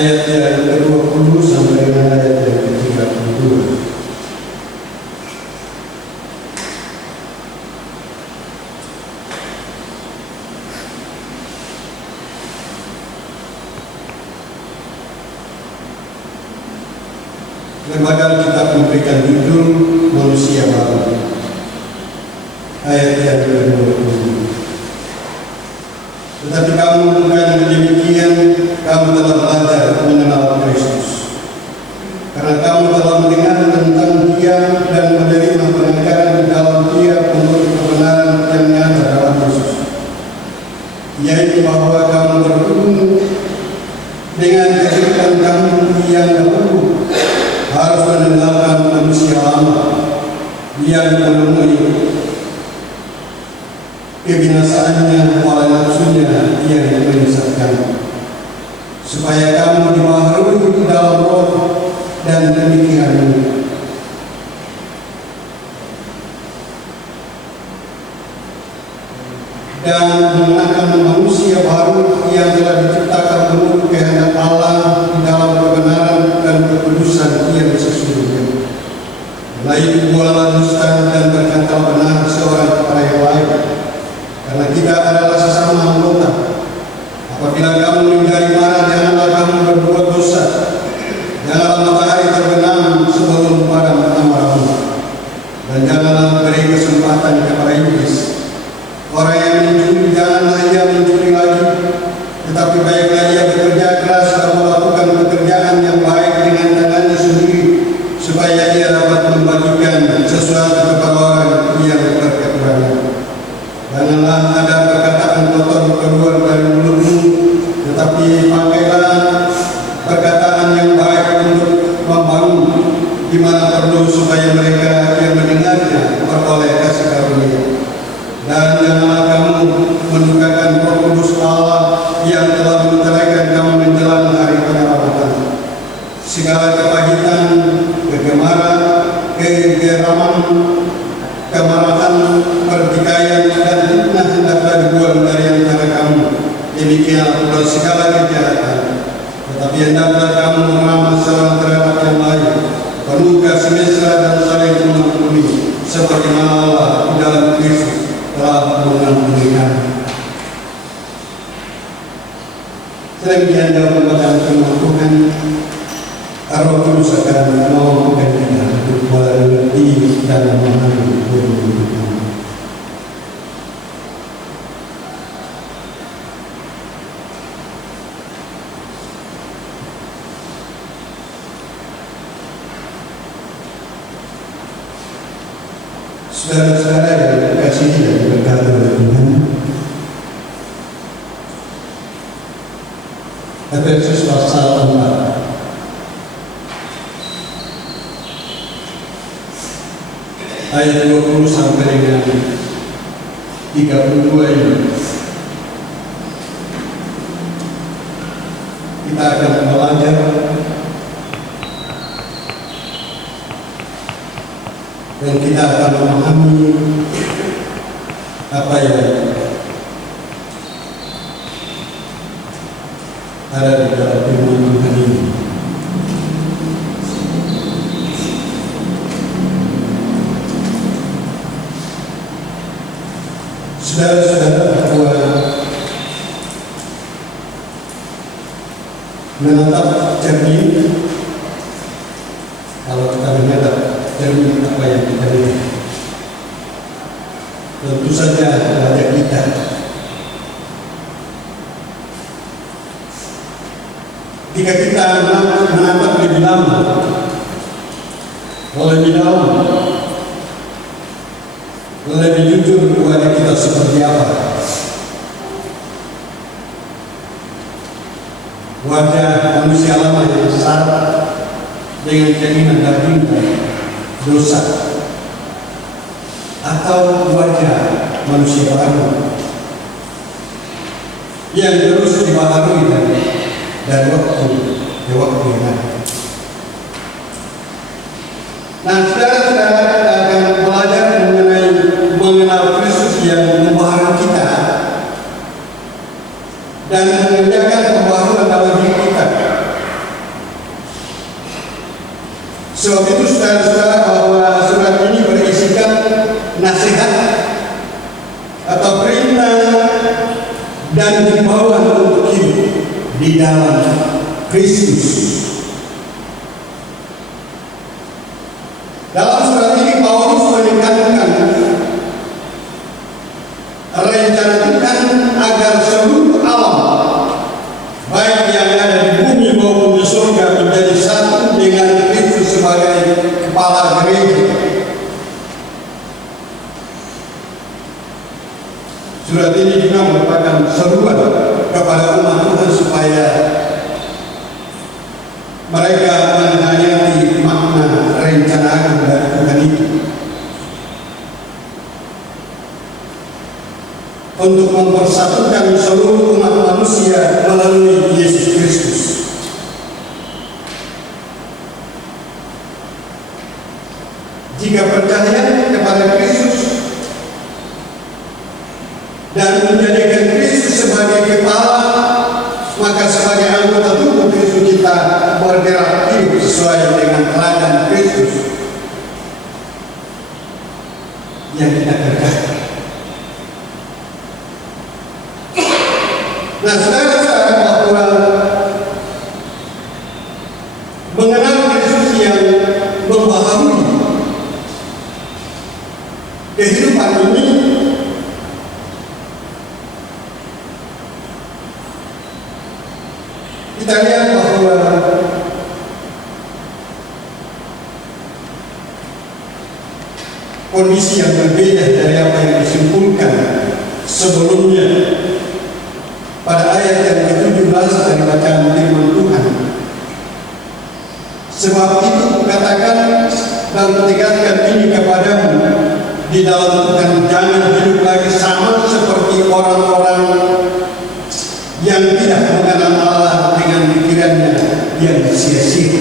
ayat yang ke-20 sampai dengan ayat yang ke-32. Lembaga Alkitab memberikan judul Manusia Baru. Ayat yang ke-20. Tetapi kamu bukan demikian, kamu telah belajar mengenal Kristus. Karena kamu telah mendengar tentang Dia dan menerima pengajaran dalam Dia menurut kebenaran yang nyata dalam Yesus, yaitu bahwa kamu bertumbuh dengan kehidupan kamu yang dahulu harus meninggalkan manusia lama yang menemui kebinasaannya oleh nafsunya yang menyesatkan, supaya kamu dibaharui dalam roh dan pemikiranmu, dan mengenakan manusia baru yang telah diciptakan menurut kehendak Allah di dalam kebenaran dan kekudusan yang sesungguhnya. Lain bualah dusta dan berkata benar seorang kepada yang lain, karena kita adalah sesama anggota. Apabila kamu menghindari marah, janganlah kamu berbuat dosa. Janganlah matahari terbenam sebelum padam amarahmu, dan janganlah beri kesempatan kepada iblis. Orang yang mencuri, janganlah ia mencuri lagi, tetapi baiklah ia bekerja keras dan melakukan pekerjaan yang baik dengan tangannya sendiri, supaya ia dapat membagikan sesuatu kepada orang yang berkekurangan. Janganlah ada perkataan kotor keluar dari mulutmu, tetapi pakailah perkataan yang baik untuk membangun di mana perlu, supaya mereka yang mendengarnya beroleh kasih karunia. Dan janganlah kamu mendukakan Roh Kudus Allah yang telah menyerahkan kamu menjelang hari penyelamatan. Segala kepahitan, kegemaran, kegeraman, kemarahan, pertikaian, dan fitnah hendaklah dibuang dari antara kamu. Demikianlah pula segala kejahatan. Tetapi hendaklah kamu mengamal seorang terhadap yang lain, penuh kasih mesra dan saling mengampuni, sebagaimana Allah di dalam Kristus telah mengampuni kami. Sedemikian dalam pembacaan firman Tuhan, Roh Kudus akan memampukan kita untuk mengerti dan memahami firman Tuhan. Saudara-saudara yang dikasihi dan diberkati oleh Tuhan, Efesus pasal 4 ayat 20 sampai dengan 32 ini kita akan belajar dan kita akan memahami apa yang ada di dalam firman Tuhan ini. Saudara-saudara, bahwa menatap cermin, kalau kita menatap cermin apa yang kita lihat, tentu saja wajah kita. Jika kita menatap lebih lama, lebih dalam, lebih jujur wajah kita seperti apa, wajah manusia lama yang syarat dengan keinginan daging dan dosa, atau wajah manusia baru yang terus dibaharui dari waktu ke waktu yang ada. Nah, saudara-saudara, kita akan belajar mengenal Kristus yang membaharui kita dan mengerjakan pembaharuan dalam diri kita. atau perintah dan himbauan untuk hidup di dalam Kristus. Dalam surat ini Paulus menekankan rencana Tuhan agar seluruh alam, baik yang ada di bumi maupun di surga, menjadi satu dengan Kristus sebagai kepala gereja. Surat ini juga merupakan seruan kepada umat Tuhan supaya mereka menghayati makna rencana agung dari Tuhan itu, untuk mempersatukan seluruh umat manusia melalui Yesus Kristus. Jika percaya kepada Kristus dan menjadikan Kristus sebagai kepala, maka sebagai anggota tubuh Kristus kita bergerak hidup sesuai dengan teladan Kristus yang kita kerjakan. Nah, saudara-saudara, bahwa mengenal Kristus yang membaharui kehidupan ini kita lihat bahwa kondisi yang berbeda dari apa yang disimpulkan sebelumnya pada ayat yang ke-17 dari bacaan firman Tuhan. Sebab itu katakan dan tegaskan ini kepadamu di dalam Tuhan, jangan hidup lagi sama seperti orang-orang yang tidak mengenal Allah dengan pikirannya yang sia-sia.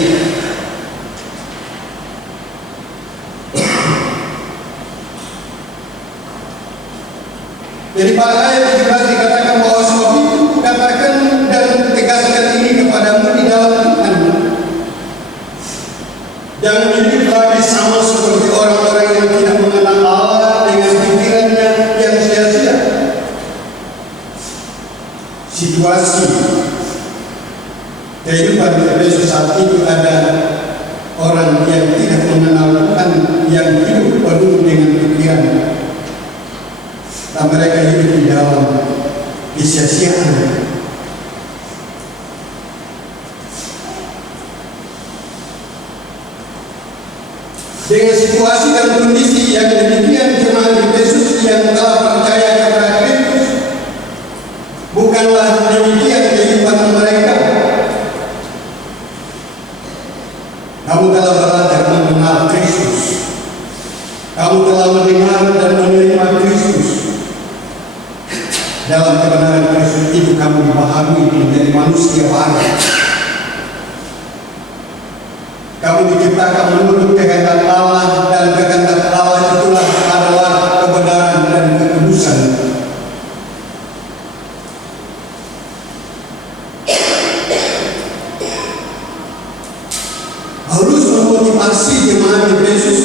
Jadi pada ayat 17 dikatakan bahwa sebab itu katakan dan tegaskan ini kepadamu di dalam Tuhan, jangan hidup lagi sama seperti orang-orang yang tidak mengenal Allah dengan pikirannya yang sia-sia. Situasi kehidupan di Efesus saat itu ada orang yang tidak mengenal Tuhan, yang hidup penuh dengan pikiran, dan mereka hidup di dalam kesia-siaan. Dengan situasi dan kondisi yang demikian, jemaat Efesus yang telah percaya kepada Kristus, bukanlah demikian kehidupan mereka. Kamu telah belajar mengenal Kristus, kamu telah mendengar dan menerima Kristus. Dalam kebenaran Kristus itu kamu dipahami menjadi manusia baru. Kamu diciptakan menurut kehendak Allah, dan kehendak Allah itulah adalah kebenaran dan kekudusan. Harus memotivasi jemaat Efesus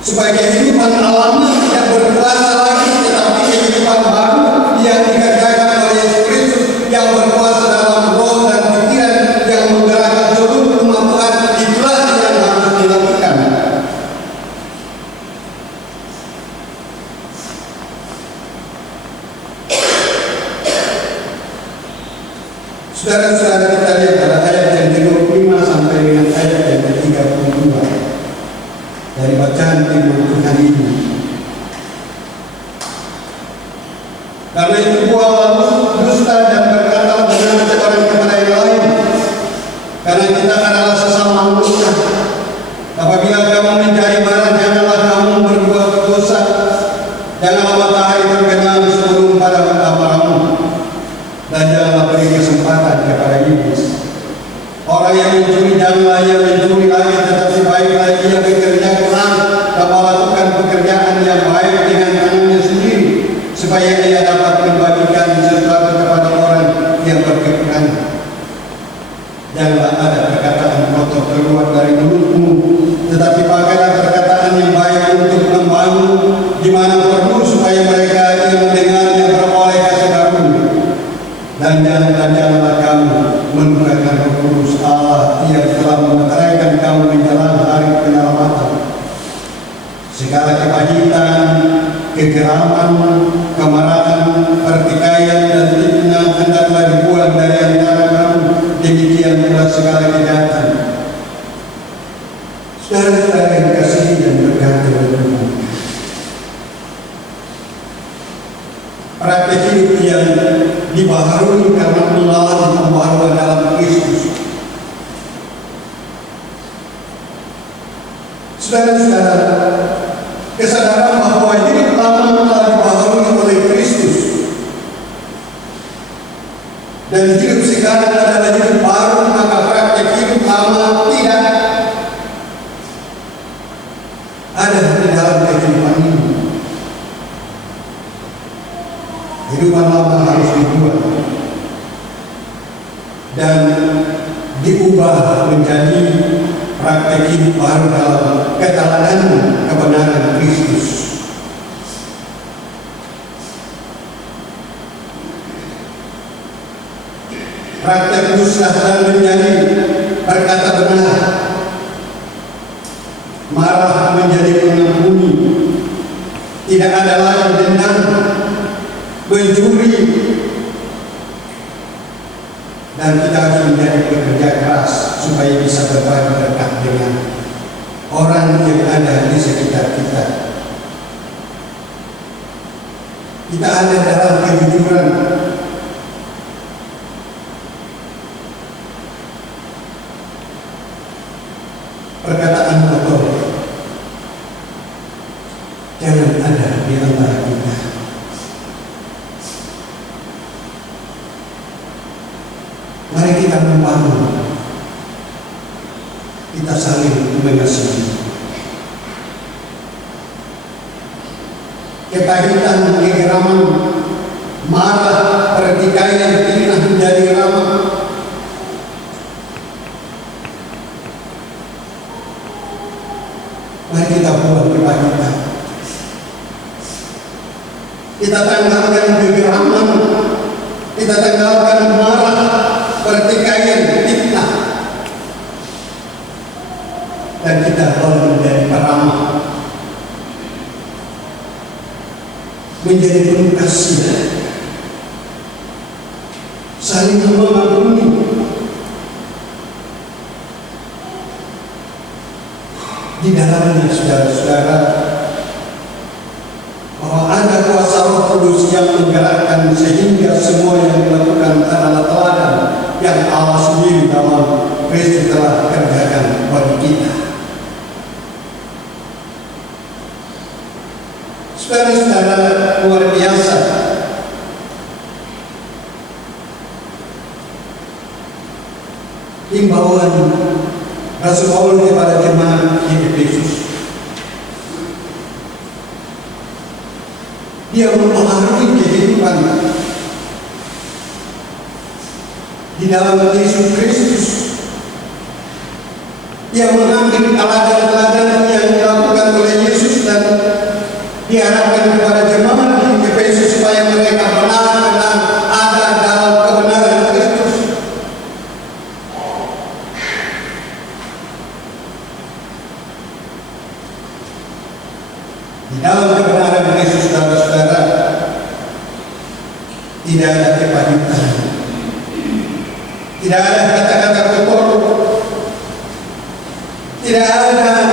supaya kehidupan alami tidak berkuasa lagi, tetapi kehidupan baru yang dikerjakan oleh Yesus Kristus yang berkuasa dalam roh dan pikiran yang menggerakkan seluruh umat Tuhan. Itulah yang harus dilakukan. Saudara-saudara, kita lihat pada ayat yang ke-25 sampai dengan ayat yang ke-32 dari bacaan firman Tuhan ini. Karena itu buanglah dusta dan berkata benar seorang kepada yang lain, karena kita adalah sesama manusia. Apabila kamu mencari barang, janganlah kamu berbuat dosa. Janganlah matahari terbenam sebelum pada matamu, dan janganlah beri kesempatan kepada iblis. Orang yang mencuri, janganlah ia mencuri lagi, tetapi baiklah ia bekerja keras dan melakukan pekerjaan yang baik dengan tangannya sendiri, supaya ia dapat membagikan sesuatu kepada orang yang berkekurangan. Janganlah ada perkataan kotor keluar dari mulutmu, tetapi pakailah perkataan yang baik untuk membangun di mana perlu, supaya kegeraman, kemarahan, pertikaian, dan fitnah hendaklah dibuang dari antara kamu. Demikian pula segala kejahatan. Saudara-saudara yang dikasihi dan berkati oleh Tuhan, praktek hidup yang dibaharui karena mengalami pembaharuan dalam Kristus. Saudara-saudara, kesadaran bahwa hidup lama telah dibaharui oleh Kristus dan hidup sekarang adalah hidup baru, maka praktek hidup lama tidak ada di dalam kehidupan ini. Kehidupan lama harus dibuang dan diubah menjadi praktek hidup baru dalam keteladanan kebenaran Kristus. Praktek dusta dan menjadi berkata benar, marah menjadi mengampuni, tidak ada lagi dendam, mencuri, dan kita harus menjadi pekerja keras supaya bisa berbagi berkat dengan orang yang ada di sekitar kita. Kita ada dalam kejujuran, perkataan kotor jangan ada di antara kita. Mari kita membangun, kita saling mengasihi. Kepahitan, kegeraman, marah, pertikaian, fitnah menjadi ramah. Mari kita buang kepahitan. Kita tanggalkan kegeraman, kita tanggalkan marah, pertikaian, fitnah, dan kita boleh menjadi peramah, menjadi penuh kasih, saling mengampuni. Di dalamnya, saudara-saudara, bahwa ada kuasa Roh Kudus yang menggerakkan sehingga semua yang dilakukan adalah teladan yang Allah sendiri dalam Kristus telah kerjakan bagi kita. Saudara-saudara, luar biasa. Himbauan Rasul Paulus kepada jemaat di Efesus. Dia mempengaruhi kehidupan di dalam Yesus Kristus. Dia mengambil teladan-teladan yang dilakukan oleh Yesus dan diharapkan kepada jemaat di Efesus supaya mereka benar-benar ada dalam kebenaran Kristus. Di dalam kebenaran Kristus, saudara-saudara, tidak ada kepahitan, tidak ada kata-kata kotor, tidak ada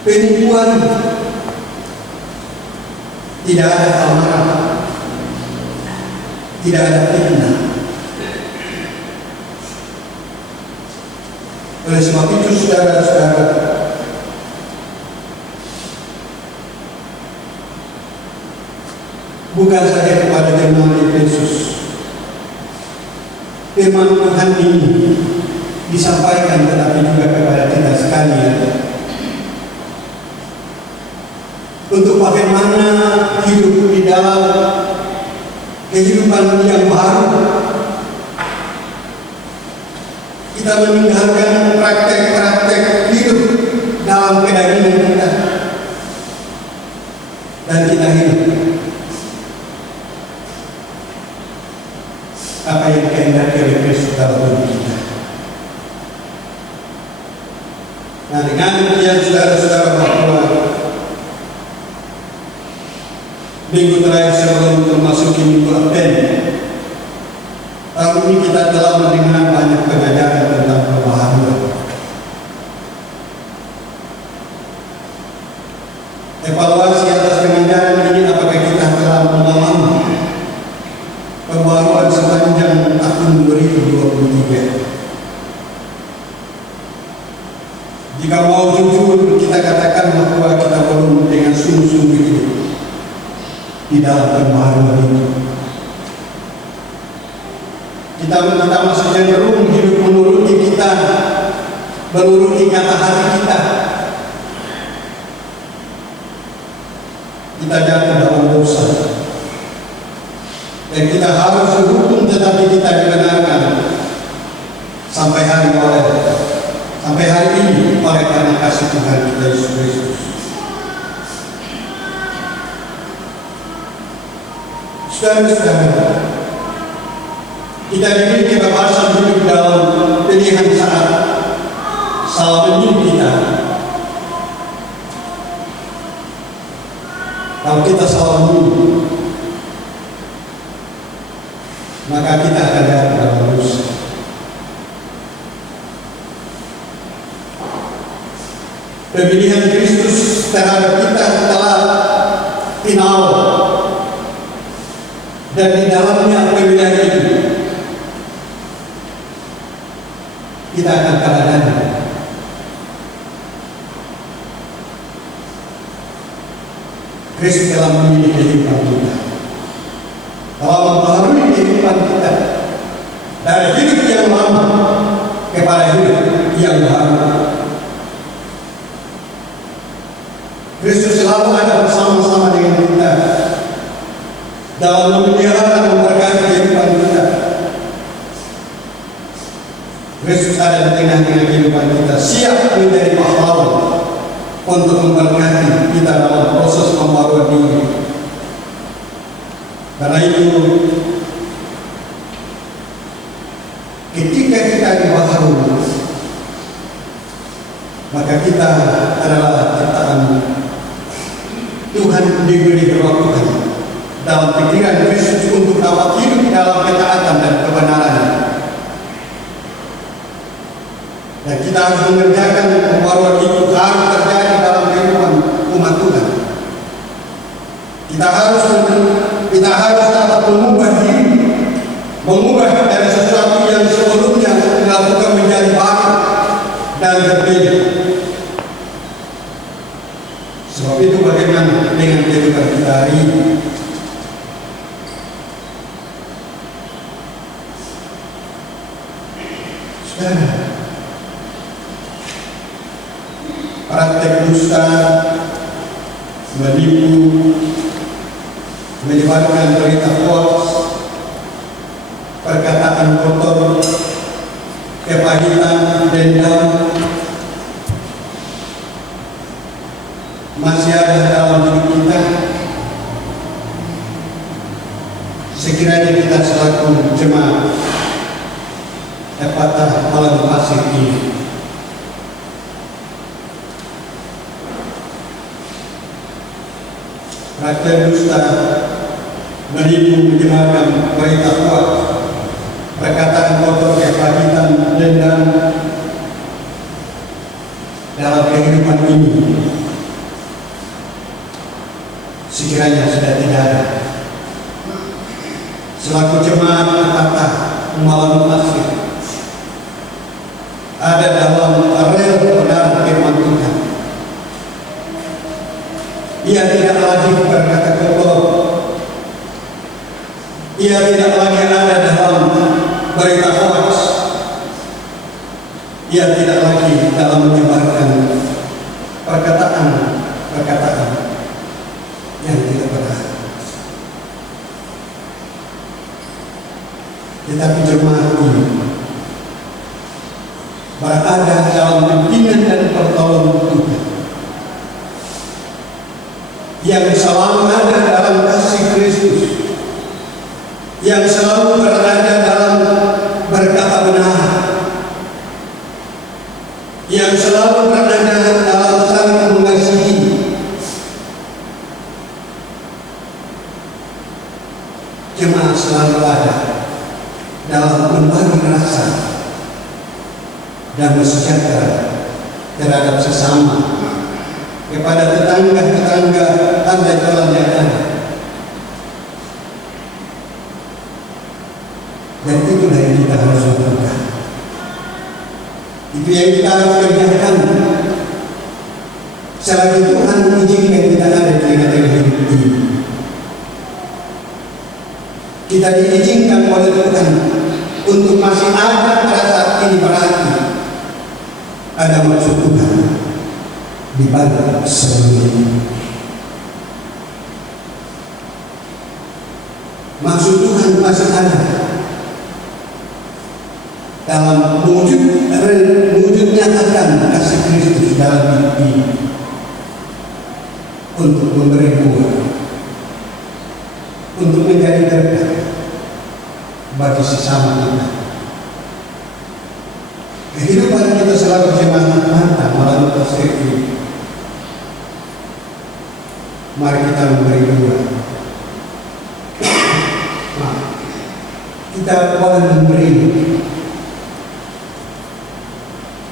penipuan, tidak ada amarah, tidak ada fitnah. Oleh sebab itu, saudara-saudara, bukan saja kepada jemaat Efesus, firman Tuhan ini disampaikan, tetapi juga kepada kita sekalian, untuk bagaimana hidup di dalam kehidupan yang baru. Kita meninggalkan praktek-praktek hidup dalam kedagingan kita, dan kita hidup apa yang dikehendaki oleh Kristus dalam hidup kita. Nah, dengan Dengan demikian saudara-saudara bahwa minggu terakhir sebelum memasuki minggu Advent, tahun ini kita telah mendengar banyak pengajaran tentang pembaharuan. Evaluasi atas pengajaran ini, apakah kita telah mengalami pembaharuan sepanjang tahun 2023? Jika mau jujur, kita katakan bahwa kita belum dengan sungguh-sungguh hidup di dalam pembaharuan itu. Kita masih cenderung hidup menuruti kata hati kita. Kita jatuh dalam dosa, dan kita harus dihukum, tetapi kita dibenarkan sampai hari ini oleh karena kasih Tuhan kita Yesus Kristus. Saudara-saudara, kita diberi kebebasan hidup dalam pilihan saat salah memilih kita. Kalau kita salah memilih, maka kita akan jatuh dalam dosa. Pemilihan Kristus terhadap kita telah final, dan di dalamnya pemilihan itu kita akan kalah. Kristus telah memilih kehidupan kita, telah membaharui kehidupan kita dari hidup yang lama kepada hidup yang baru. Kristus selalu ada bersama-sama dengan kita dalam memelihara dan memberkati kehidupan kita. Kristus ada di tengah-tengah kehidupan kita, siap menjadi pahlawan untuk memberkati kita dalam proses pembaruan diri. Karena itu, ketika kita dibaharui, maka kita adalah ciptaan Tuhan, diberi perwakilan dalam pikiran Kristus untuk dapat hidup dalam ketaatan dan kebenaran. Dan kita harus mengerjakan pembaruan itu, harus terjadi dalam kehidupan umat Tuhan. Kita harus dapat mengubah diri, mengubah dari sesuatu yang sebelumnya dilakukan menjadi baru dan berbeda. Sebab itu bagaimana dengan kehidupan kita hari ini? Saudara, praktek dusta, menipu, menyebarkan berita hoax, perkataan kotor, kepahitan, dendam masih ada dalam hidup kita. Sekiranya kita selaku jemaat Ephatha Malang Pasir ini praktek dusta, menipu, menyebarkan berita hoax, perkataan kotor, kepahitan, dendam dalam kehidupan ini, sekiranya sudah tidak ada, selaku jemaat Ephatha Malang Pasir ada dalam rel benar firman Tuhan. Ia tidak lagi berkata kotor, ia tidak lagi ada dalam berita hoax, ia tidak lagi dalam menyebarkan perkataan yang tidak benar. Tetapi jemaat ini berada dalam pimpinan dan pertolongan Tuhan, yang selalu ada dalam kasih Kristus, yang damai sejahtera terhadap sesama, kepada tetangga-tetangga, tanda jalan yang ada. Dan itulah yang kita harus lakukan. Itu yang kita harus kerjakan. Selagi Tuhan izinkan kita ada di tengah-tengah hidup ini, kita diizinkan oleh Tuhan untuk masih ada pada saat ini, berarti ada maksud Tuhan di balik semuanya. Maksud Tuhan masih ada dalam wujudnya akan kasih Kristus dalam hidup ini untuk memberi buah, untuk menjadi berkat bagi sesama kita. Kehidupan kita selalu semata-mata melalui proses ini. Mari kita memberi buah. Kita boleh memberi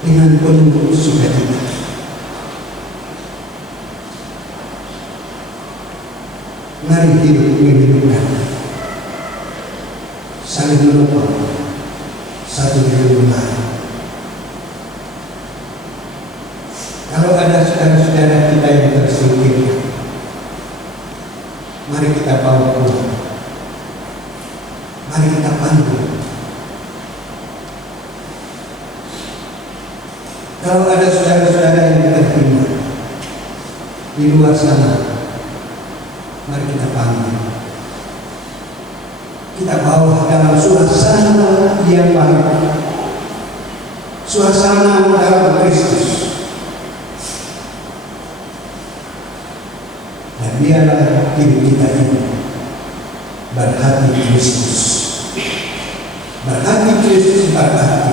dengan penuh sukacita. Mari hidup menghidupkan, saling menopang satu dengan lain. Kalau ada saudara-saudara kita yang tersingkirkan, mari kita bawa pulang. Mari kita panggil. Kalau ada saudara-saudara yang terhina di luar sana, mari kita panggil. Kita bawa dalam suasana yang baik, suasana dalam Kristus. Dan biarlah hidup kita ini berhati Kristus. Berhati Kristus berarti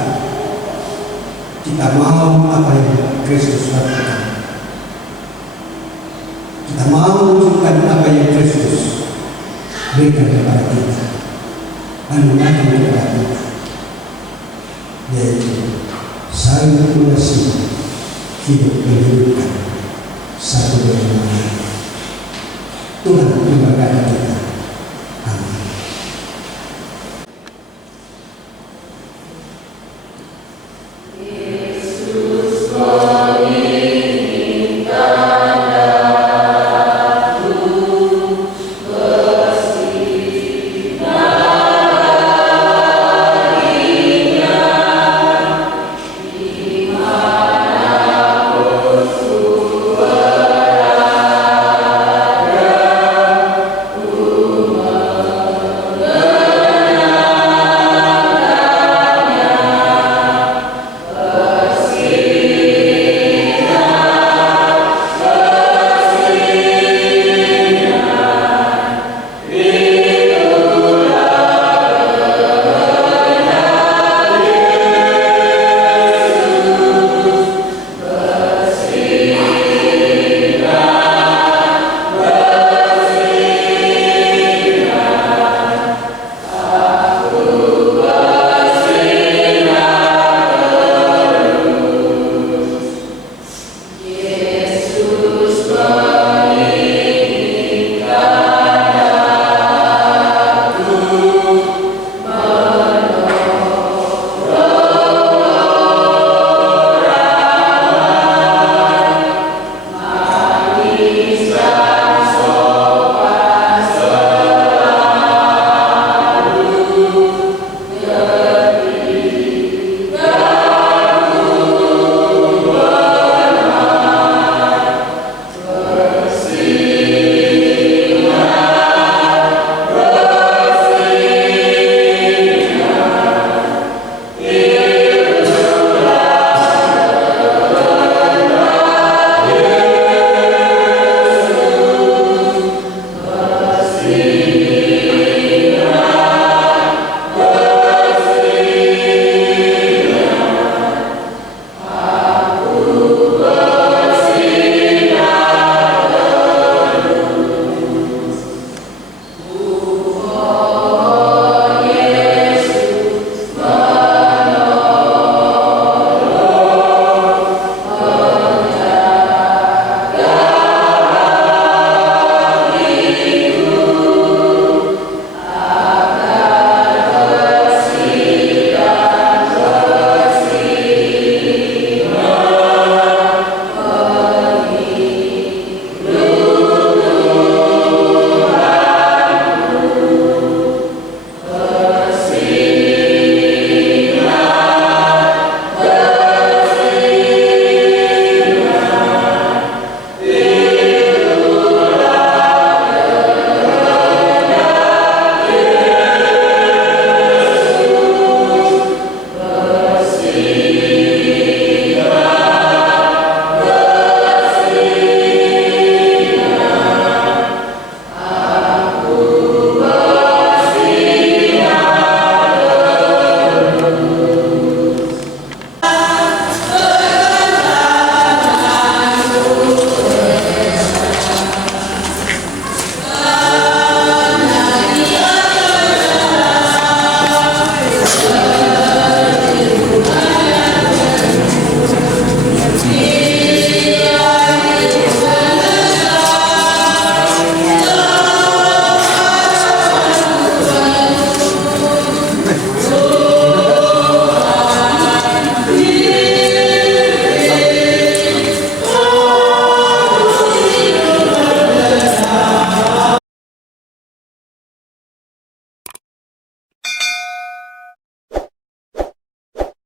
kita mau apa yang Kristus lakukan. Kita mau wujudkan apa yang Kristus berikan kepada kita, anugerahkan kepada kita, yaitu saling mengasihi, hidup menghidupkan satu dengan lain. Tuhan memberkati kita.